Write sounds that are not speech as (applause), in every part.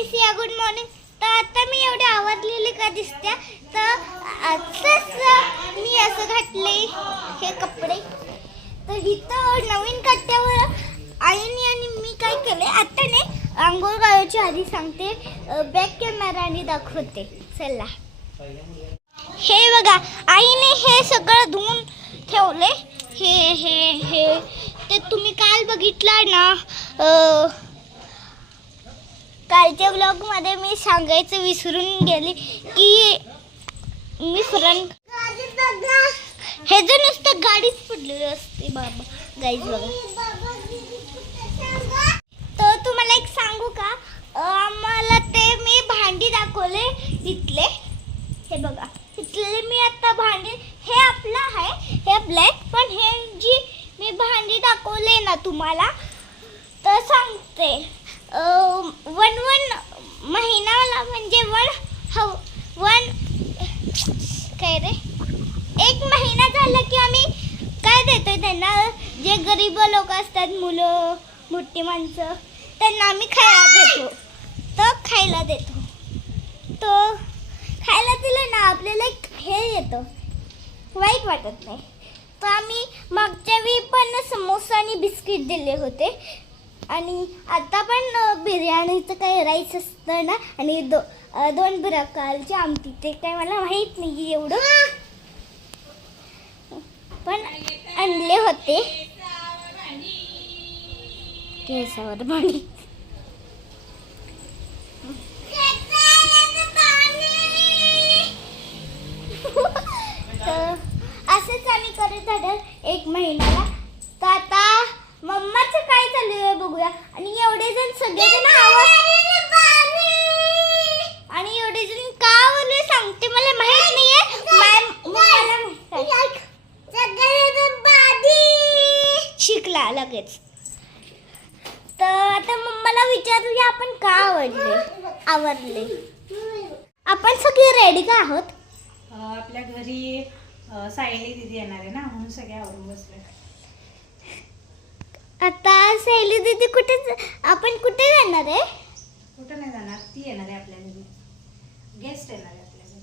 मिसिया good morning तर आता मी एवढी आवडलेली का दिसत्या. तर आताच मी असं घातले हे कपडे. तर इथं नवीन कट्ट्यावर आईने आणि मी काय केले आता नाही आंघोळ घालायची आधी सांगते. बॅक कॅमेराने दाखवते. चला. हे बघा आईने हे सगळं धुवून ठेवले हे हे हे. ते तुम्ही काल बघितला ना कालच्या ब्लॉगमध्ये मी सांगायचं विसरून गेले की मी फ्रंट हे जर नुसतं गाडीच पडलेली असते बाबा. गाईज बघा. तर तुम्हाला एक सांगू का? आम्हाला ते मी भांडी दाखवले तिथले. हे बघा. तिथले मी आता भांडी हे आपलं आहे हे ब्लॅक पण हे जी मी भांडी दाखवले ना तुम्हाला तर सांगते अं, वन वन महिनाला म्हणजे वन हव वन काय रे? एक महिना झाला की आम्ही काय देतो त्यांना? जे गरीब लोक असतात मुलं मोठी माणसं त्यांना आम्ही खायला देतो. तर खायला देतो. तो खायला दिलं ना आपल्याला एक हे येतं. वाईट वाटत नाही. तर आम्ही मागच्या वेळी पण समोसा आणि बिस्किट दिले होते. आणि आता पण बिर्याणीचं काही राईस असतं ना आणि दो दोन प्रकारची आमटी. ते काय मला माहीत नाही एवढं. पण आणले होते. केसावर पाणी. तर आता मम्माला विचारूया आपण का आवडले? आवडले. आपण सगळे रेडी का आहोत? आपल्या घरी सायली दिदी येणार आहे ना म्हणून सगळे आवरून बसले. आता सहेली दीदी कुठे आपण कुठे जाणार आहे? कुठं नाही जाणार ती येणार आहे आपल्या घरी. गेस्ट येणार आहे आपल्या घरी.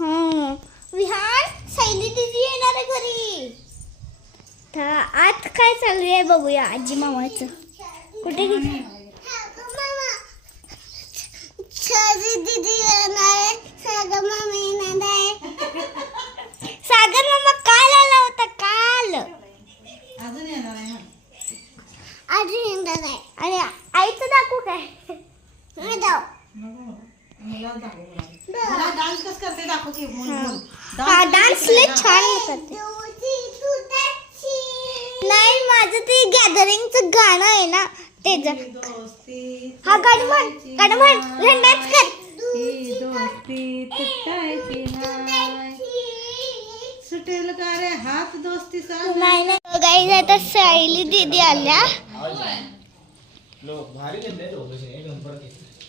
हं. विहान सहेली दीदी येणार आहे घरी. तर आज काय चालू आहे बघूया आजी मामाचं. कुठे सागर मामा काल आला होता काल. अजून येणार आहे येणार आणि आईचं दाखवू काय? मी मला. डान्स कसं करते दाखव की बोल. बोल. Dance डान्स करते लय. छान करते. नाही माझं ते गॅदरिंगचं गाणं आहे ना दोस्ती हा गाणं म्हण. गाणं म्हण डान्स कर. ही दोस्ती तुटायची नाही सुटेल का रे? हात दोस्ती सांग नाही नाही. गाईज आता सायली दीदी आल्या. लोक भारी घेतले लोक कसे नंबर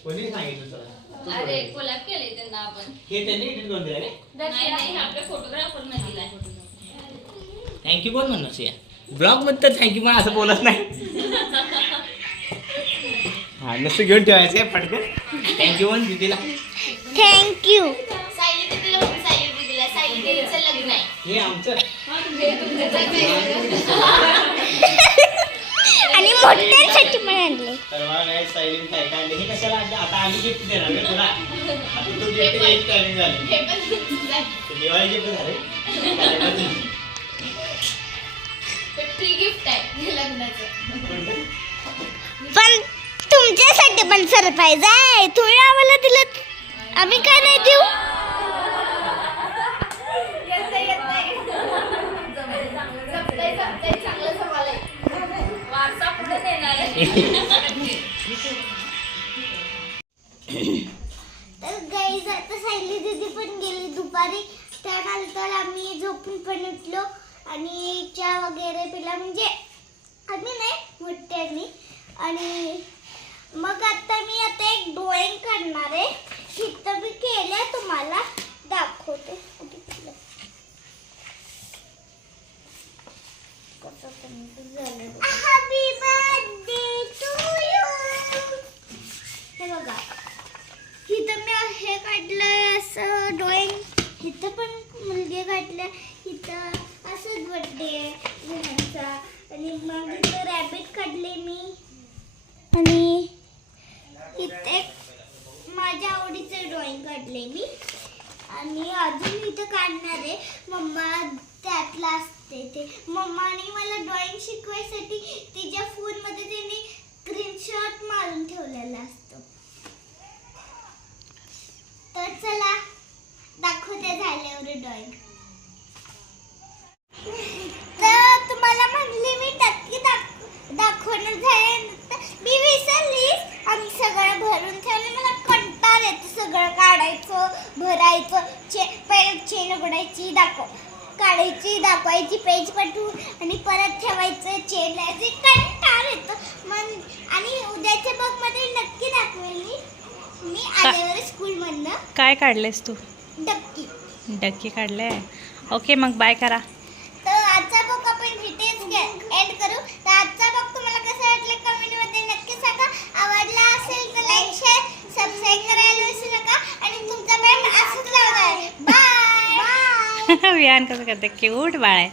कोणी सांगितलं तुला? अरे कोलॅब केले त्यांना आपण. हे त्यांनी एडिट करून दिलं रे. नाही नाही. आपल्या फोटोग्राफर न दिलाय. थँक्यू कोण म्हणणार ब्लॉगमध्ये थँक्यू पण असं बोलत नाही. (laughs) हा नुसतं घेऊन ठेवायचं पटकन. थँक्यू पण दिदीला थँक्यू सायली दीदीला म्हणून सायली दीदीला सायली दीदीचं लग्न आहे. हे आमचं. आणि मोठ्यांसाठी पण आणले. काय हे कशाला? आता आम्ही गिफ्ट देणार रे तुला. आता तू गिफ्ट द्यायची टायमिंग झाली. हे पण. ते दिवाळी गिफ्ट झाले. पण सरप्राईज आहे. तुम्ही आम्हाला दिलं आम्ही काय नाही देऊ. येतंय, येतंय. तर गाईज आता सायली दीदी पण गेली दुपारी. त्यानंतर आम्ही झोपून पण उठलो. आणि चहा वगैरे पिला. म्हणजे आम्ही नाही मोठ्यांनी. आणि मग आता मी आता एक ड्रॉइंग काढणार आहे. तिथं मी केलं तुम्हाला. दाखवते. हे बघा. इथं मी हे काढलंय असं ड्रॉइंग इथं पण मुलगी काढल्या. इथं असंच घराचा आणि मग इथं रॅबिट काढले मी आणि इथे माझ्या आवडीचं ड्रॉइंग काढले मी. आणि अजून इथं काढणार आहे. मम्मा त्यातला असते ते. मम्माने मला ड्रॉइंग शिकवायसाठी तिच्या फोनमध्ये तिने स्क्रीनशॉट मारून ठेवलेला असतो. तर चला दाखवते झाल्यावर ड्रॉइंग भरायचं चे पहिले चेन उघडायची दाखव. काढायची दाखवायची पेज पटवून आणि परत ठेवायचं चेन लावायची कंटाळ येतो मग आणि उद्याच्या बघमध्ये नक्की दाखवेल मी. मी आल्यावर स्कूलमधनं काय काढलेस तू? डक्की डक्की काढले ओके मग बाय करा तर आजचा बुक आपण इथेच एंड करू तर आजचा बुक तुम्हाला कसं वाटलं कमेंटमध्ये नक्की सांगा आवडला असेल तर लाईक शेअर सबस्क्राईब करायला विसरू नका आणि तुमचा बँड असंच लावणार बाय बाय विहान कसं करते. क्यूट बाळ आहे.